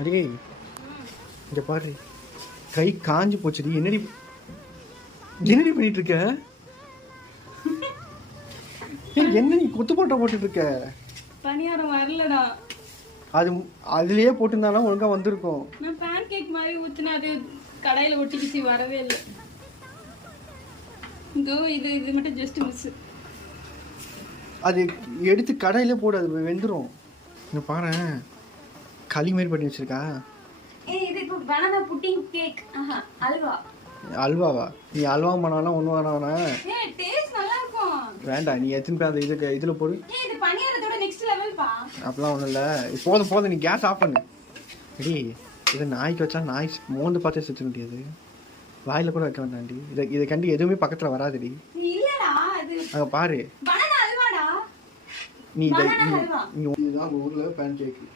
அடியே இங்க பாரு, கை காஞ்சு போச்சுடி. என்னடி என்னடி பண்ணிட்டு இருக்க? என்ன நீ கொத்து போட்டா போட்டுட்டு இருக்க? பணியாரம் வரலடா. அது அதுலயே போட்டுருந்தாலும் ஒழுங்கா வந்திருக்கும். நான் பேன் கேக் மாதிரி ஊத்துனா அது கடையில ஒட்டிக்கிச்சு, வரவே இல்லை. இதோ இது இது மட்டும் ஜஸ்ட் மிஸ். அது எடுத்து கடையில போடு, அது வெந்துடும். இங்க பாரு, களி மாதிரி பண்ணி வச்சிருக்கா. இது இப்போ பனானா புட்டிங் கேக். அல்வா. அல்வாவா? நீ அல்வா பண்ணாலும் ஒன்றும் வேணாவனா? டேஸ்ட் நல்லா இருக்கும். வேண்டாம், நீ எத்தனை பேர் அந்த இதில் போடு. இது பணியாரத்தோட நெக்ஸ்ட் லெவல் பா. அப்படிலாம் ஒன்றும் இல்லை, போதும் போதும், நீ கேஸ் ஆஃப் பண்ணு. அடி இதை நாய்க்கு வச்சா நாய் மோந்து பார்த்தே சுற்ற முடியாது, வாயில் கூட வைக்க வேண்டாண்டி. இதை கண்டி எதுவுமே பக்கத்தில் வராதுடி. இல்லடா அது அங்கே பாரு, பனானா அல்வாடா. நீ பனானா அல்வா. இதுதான் உங்கள் ஊரில் பேன் கேக்கு.